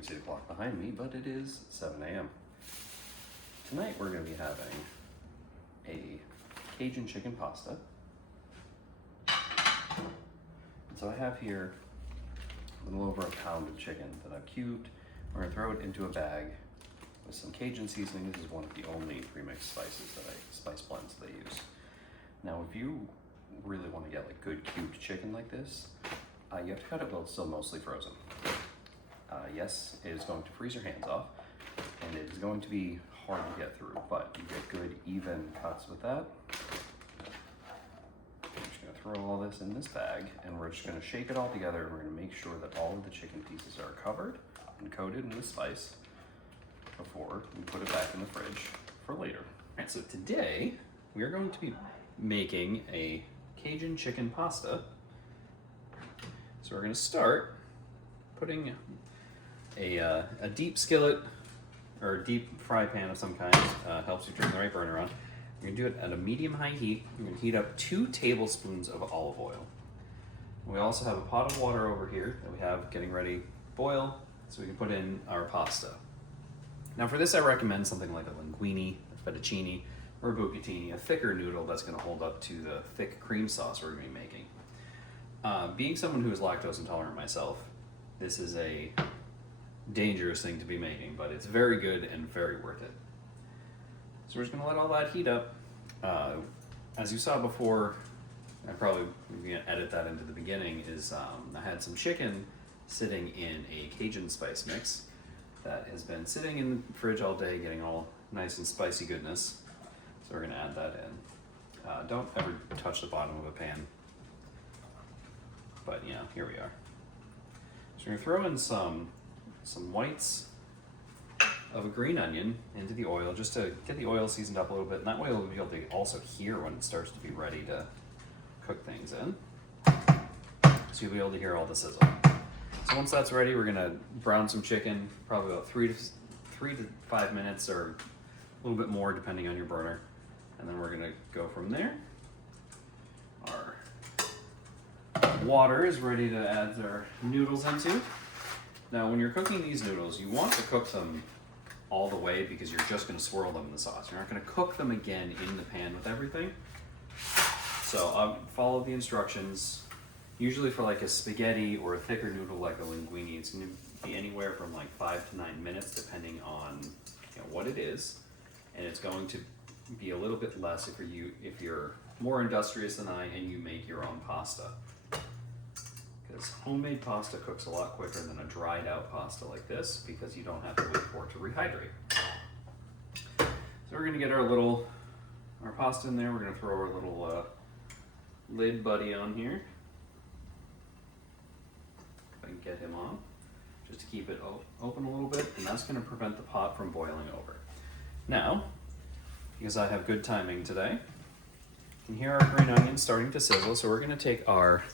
can see the clock behind me, but it is 7 a.m. Tonight we're going to be having a Cajun chicken pasta. And so I have here a little over a pound of chicken that I've cubed. We're going to throw it into a bag with some Cajun seasoning. This is one of the only pre-mixed spice blends that I use. Now, if you really want to get like good cubed chicken like this, you have to cut it while it's still mostly frozen. Yes, it is going to freeze your hands off, and it is going to be hard to get through, but you get good even cuts with that. I'm just going to throw all this in this bag, and we're just going to shake it all together, and we're going to make sure that all of the chicken pieces are covered and coated in the spice before we put it back in the fridge for later. All right, so today we are going to be making a Cajun chicken pasta. So we're going to start putting a deep skillet or a deep fry pan of some kind. Helps you turn the right burner on. We're going to do it at a medium-high heat. We're going to heat up 2 tablespoons of olive oil. We also have a pot of water over here that we have getting ready to boil so we can put in our pasta. Now for this I recommend something like a linguine, a fettuccine, or a bucatini, a thicker noodle that's going to hold up to the thick cream sauce we're going to be making. Being someone who is lactose intolerant myself, this is a dangerous thing to be making, but it's very good and very worth it. So we're just going to let all that heat up. As you saw before, I probably going to edit that into the beginning, is I had some chicken sitting in a Cajun spice mix that has been sitting in the fridge all day getting all nice and spicy goodness. So we're going to add that in. Don't ever touch the bottom of a pan. But yeah, here we are. So we're going to throw in some whites of a green onion into the oil just to get the oil seasoned up a little bit. And that way we'll be able to also hear when it starts to be ready to cook things in. So you'll be able to hear all the sizzle. So once that's ready, we're going to brown some chicken, probably about 3 to 5 minutes or a little bit more depending on your burner. And then we're going to go from there. Our water is ready to add our noodles into. Now when you're cooking these noodles, you want to cook them all the way because you're just going to swirl them in the sauce. You're not going to cook them again in the pan with everything. So follow the instructions. Usually for like a spaghetti or a thicker noodle like a linguine, it's going to be anywhere from like 5 to 9 minutes depending on what it is. And it's going to be a little bit less if you're more industrious than I and you make your own pasta. Because homemade pasta cooks a lot quicker than a dried out pasta like this because you don't have to wait for it to rehydrate. So we're going to get our pasta in there. We're going to throw our little lid buddy on here. If I can get him on, just to keep it open a little bit, and that's going to prevent the pot from boiling over. Now, because I have good timing today, you can hear our green onion starting to sizzle, so we're going to take our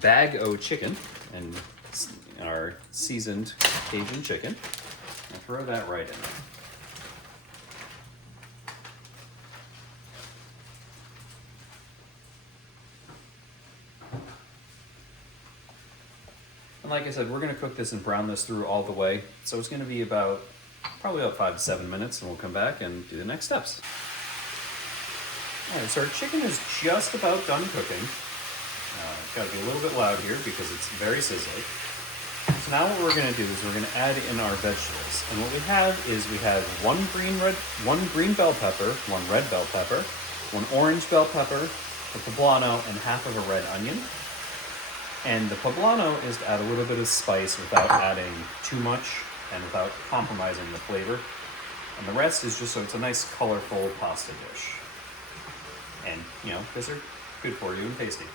bag o' chicken and our seasoned Cajun chicken and throw that right in there. And like I said, we're going to cook this and brown this through all the way, so it's going to be probably about 5 to 7 minutes, and we'll come back and do the next steps. Alright, so our chicken is just about done cooking. It's got to be a little bit loud here because it's very sizzly. So now what we're going to do is we're going to add in our vegetables. And what we have is one green bell pepper, 1 red bell pepper, 1 orange bell pepper, a poblano, and half of a red onion. And the poblano is to add a little bit of spice without adding too much and without compromising the flavor. And the rest is just so it's a nice colorful pasta dish. And, these are good for you and tasty.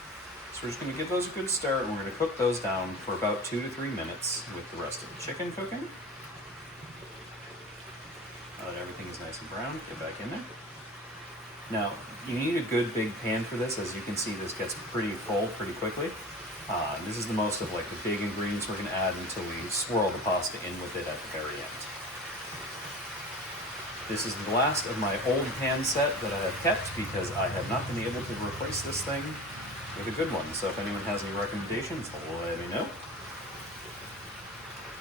So we're just going to give those a good start, and we're going to cook those down for about 2 to 3 minutes with the rest of the chicken cooking. Now that everything is nice and brown, get back in there. Now, you need a good big pan for this. As you can see, this gets pretty full pretty quickly. This is the most of like the big ingredients we're going to add until we swirl the pasta in with it at the very end. This is the last of my old pan set that I have kept because I have not been able to replace this thing with a good one. So if anyone has any recommendations, let me know.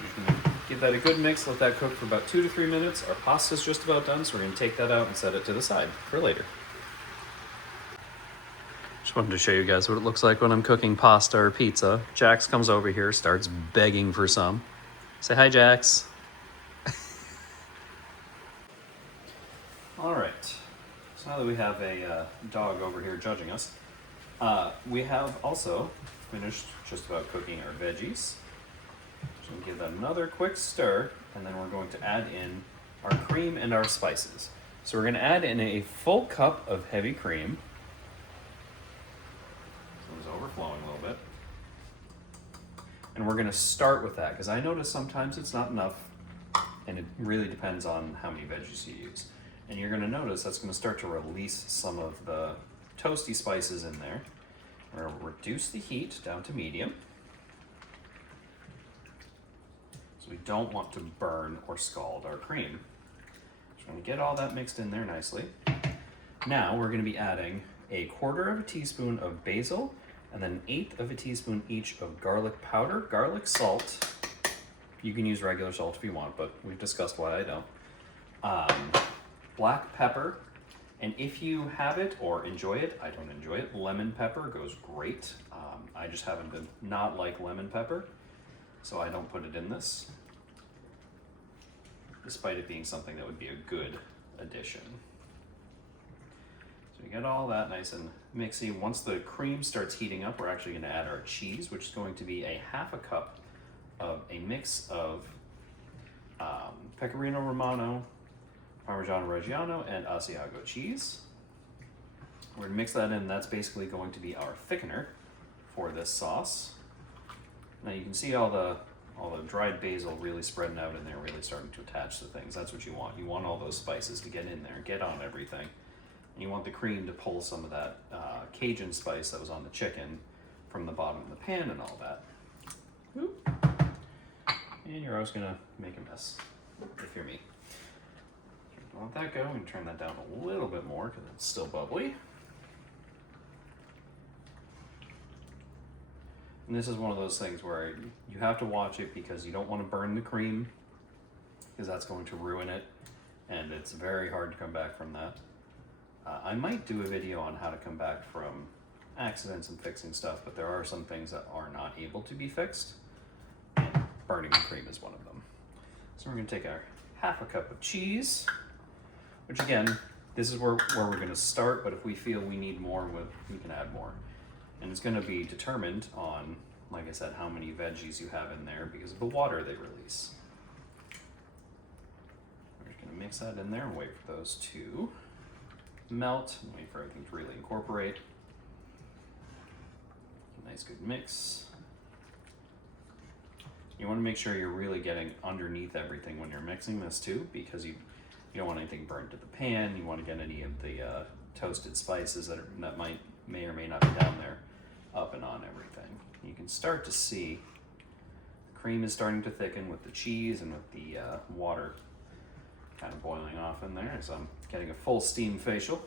You can Give that a good mix, let that cook for about 2 to 3 minutes. Our pasta's just about done, so we're gonna take that out and set it to the side for later. Just wanted to show you guys what it looks like when I'm cooking pasta or pizza. Jax comes over here, starts begging for some. Say hi, Jax. All right, so now that we have a dog over here judging us, we have also finished just about cooking our veggies. So we'll give that another quick stir, and then we're going to add in our cream and our spices. So we're going to add in a full cup of heavy cream. So it's overflowing a little bit. And we're going to start with that, because I notice sometimes it's not enough, and it really depends on how many veggies you use. And you're going to notice that's going to start to release some of the toasty spices in there. We're going to reduce the heat down to medium. So we don't want to burn or scald our cream. Just going to get all that mixed in there nicely. Now we're going to be adding 1/4 teaspoon of basil and then 1/8 teaspoon each of garlic powder, garlic salt. You can use regular salt if you want, but we've discussed why I don't. Black pepper, and if you have it or enjoy it, I don't enjoy it, lemon pepper goes great. I just happen to not like lemon pepper, so I don't put it in this, despite it being something that would be a good addition. So we get all that nice and mixy. Once the cream starts heating up, we're actually going to add our cheese, which is going to be 1/2 cup of a mix of Pecorino Romano, Parmigiano Reggiano, and Asiago cheese. We're going to mix that in. That's basically going to be our thickener for this sauce. Now you can see all the dried basil really spreading out in there, really starting to attach to things. That's what you want. You want all those spices to get in there, get on everything. And you want the cream to pull some of that Cajun spice that was on the chicken from the bottom of the pan and all that. Oop. And you're always gonna make a mess, if you're me. Don't let that go. I'm gonna turn that down a little bit more because it's still bubbly. And this is one of those things where you have to watch it because you don't want to burn the cream, because that's going to ruin it, and it's very hard to come back from that. I might do a video on how to come back from accidents and fixing stuff, but there are some things that are not able to be fixed, and burning the cream is one of them. So we're going to take our 1/2 cup of cheese, which again, this is where we're going to start, but if we feel we need more, we can add more. And it's going to be determined on, like I said, how many veggies you have in there because of the water they release. We're just going to mix that in there and wait for those to melt and wait for everything to really incorporate. A nice good mix. You want to make sure you're really getting underneath everything when you're mixing this too, because you don't want anything burned to the pan. You want to get any of the toasted spices that may or may not be down there up and on everything. You can start to see the cream is starting to thicken with the cheese and with the water kind of boiling off in there as I'm getting a full steam facial.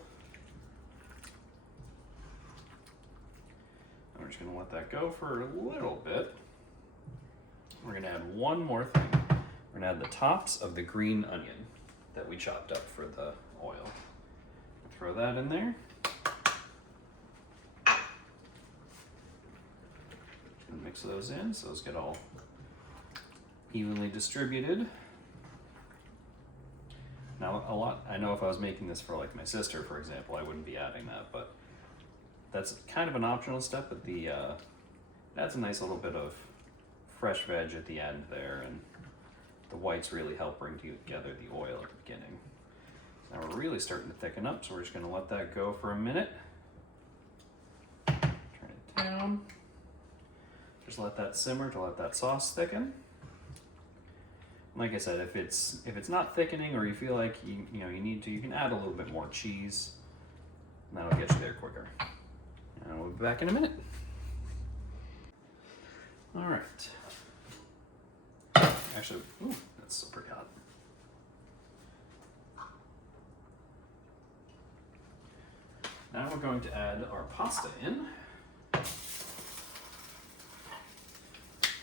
And we're just going to let that go for a little bit. We're going to add one more thing. We're going to add the tops of the green onion that we chopped up for the oil. Throw that in there. And mix those in so those get all evenly distributed. Now I know if I was making this for like my sister, for example, I wouldn't be adding that, but that's kind of an optional step, but adds a nice little bit of fresh veg at the end there, and the whites really help bring together the oil at the beginning. Now we're really starting to thicken up, so we're just going to let that go for a minute. Turn it down. Just let that simmer to let that sauce thicken. Like I said, if it's not thickening or you feel like you need to, you can add a little bit more cheese, and that'll get you there quicker. And we'll be back in a minute. All right. Actually, ooh, that's still pretty hot. Now we're going to add our pasta in.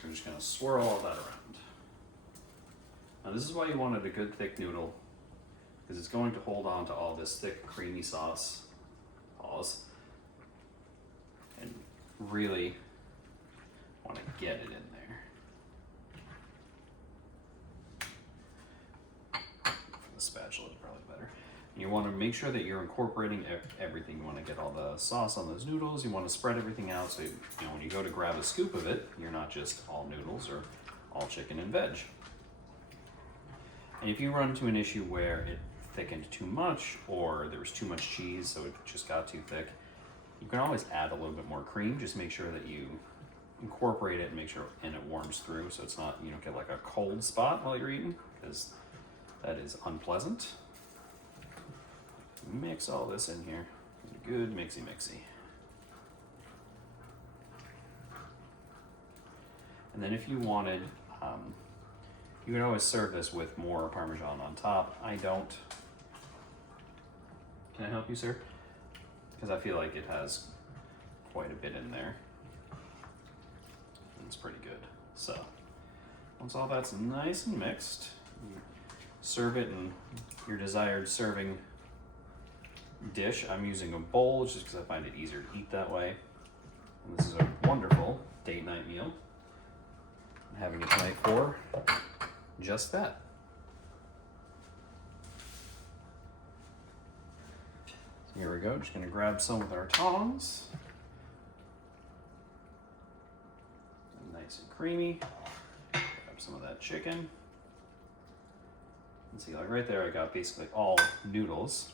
We're just going to swirl all that around. Now this is why you wanted a good thick noodle, because it's going to hold on to all this thick creamy sauce. Pause. And really want to get it in there. For the spatula is probably better. You want to make sure that you're incorporating everything. You want to get all the sauce on those noodles. You want to spread everything out so when you go to grab a scoop of it, you're not just all noodles or all chicken and veg. And if you run into an issue where it thickened too much or there was too much cheese so it just got too thick, you can always add a little bit more cream. Just make sure that you incorporate it and make sure it warms through so it's not, you don't get like a cold spot while you're eating, because that is unpleasant. Mix all this in here. Good mixy. And then if you wanted, you can always serve this with more Parmesan on top. I don't. Can I help you, sir? Because I feel like it has quite a bit in there. It's pretty good. So once all that's nice and mixed, you serve it in your desired serving dish. I'm using a bowl just because I find it easier to eat that way. And this is a wonderful date night meal. I'm having it tonight for just that. So here we go. Just gonna grab some with our tongs. Nice and creamy. Grab some of that chicken. And see, like right there, I got basically all noodles.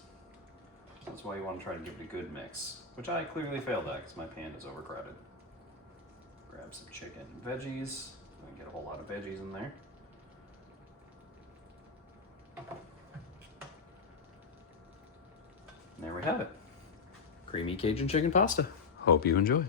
So that's why you want to try to give it a good mix, which I clearly failed at because my pan is overcrowded. Grab some chicken and veggies. I can get a whole lot of veggies in there. And there we have it. Creamy Cajun chicken pasta. Hope you enjoy.